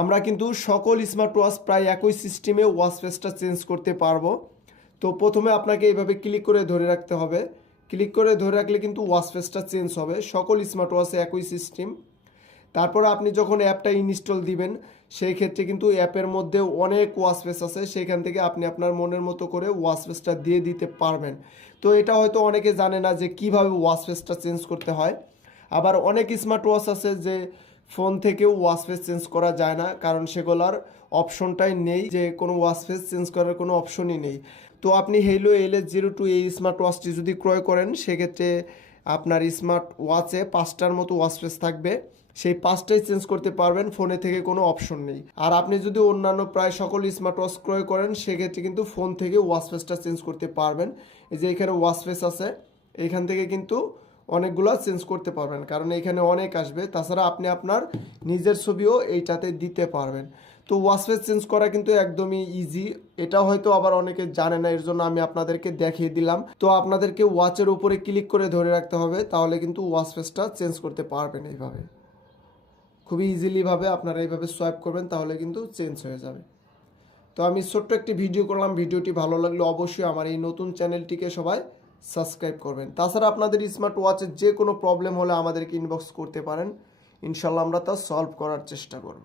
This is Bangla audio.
আমরা কিন্তু সকল স্মার্ট ওয়াচ প্রায় একই সিস্টেমে ওয়াচ ফেসটা চেঞ্জ করতে পারব। তো প্রথমে আপনাকে এইভাবে ক্লিক করে ধরে রাখতে হবে। ক্লিক করে ধরে রাখলে কিন্তু ওয়াচ ফেসটা চেঞ্জ হবে। সকল স্মার্ট ওয়াচে একই সিস্টেম তারপর আপনি যখন অ্যাপটা ইনস্টল দিবেন, সেই ক্ষেত্রে কিন্তু অ্যাপের মধ্যে অনেক ওয়াচ ফেস আছে। সেইখান থেকে আপনি আপনার মনের মতো করে ওয়াচ ফেসটা দিয়ে দিতে পারবেন। তো এটা হয়তো অনেকে জানে না যে কীভাবে ফেসটা চেঞ্জ করতে হয়। আবার অনেক স্মার্ট ওয়াচ আছে যে ফোন থেকেও ওয়াচ ফেস চেঞ্জ করা যায় না, কারণ সেগুলোর অপশনটাই নেই যে কোনো ওয়াচ ফেস চেঞ্জ করার কোনো অপশনই নেই। তো আপনি hello L S zero two এই স্মার্ট ওয়াচটি যদি ক্রয় করেন, সেক্ষেত্রে আপনার স্মার্ট ওয়াচে পাঁচটার মতো ওয়াচ ফেস থাকবে। সেই পাঁচটাই চেঞ্জ করতে পারবেন, ফোনে থেকে কোনো অপশন নেই। আর আপনি যদি অন্যান্য প্রায় সকল স্মার্ট ওয়াচ ক্রয় করেন, সেক্ষেত্রে কিন্তু ফোন থেকে ওয়াচ ফেসটা চেঞ্জ করতে পারবেন। এই যে এখানে ওয়াচ ফেস আছে, এখান থেকে কিন্তু অনেকগুলো চেঞ্জ করতে পারবেন। কারণ এখানে অনেক আসবে। তাছাড়া আপনি আপনার নিজের ছবিও এইটাতে দিতে পারবেন। তো ওয়াচপেস চেঞ্জ করা কিন্তু একদমই ইজি এটা হয়তো আবার অনেকে জানে না, এর জন্য আমি আপনাদেরকে দেখিয়ে দিলাম। তো আপনাদেরকে ওয়াচের উপরে ক্লিক করে ধরে রাখতে হবে। তাহলে কিন্তু ওয়াচপেসটা চেঞ্জ করতে পারবেন এইভাবে। খুবই ইজিলিভাবে আপনারা এইভাবে সোয়াইপ করবেন, তাহলে কিন্তু চেঞ্জ হয়ে যাবে। তো আমি ছোট্ট একটি ভিডিও করলাম। ভিডিওটি ভালো লাগলে অবশ্যই আমার এই নতুন চ্যানেলটিকে সবাই সাবস্ক্রাইব করবেন। তাছাড়া আপনাদের স্মার্ট ওয়াচের যে কোনো প্রবলেম হলে আমাদেরকে ইনবক্স করতে পারেন। ইনশাল্লাহ আমরা তা সলভ করার চেষ্টা করব।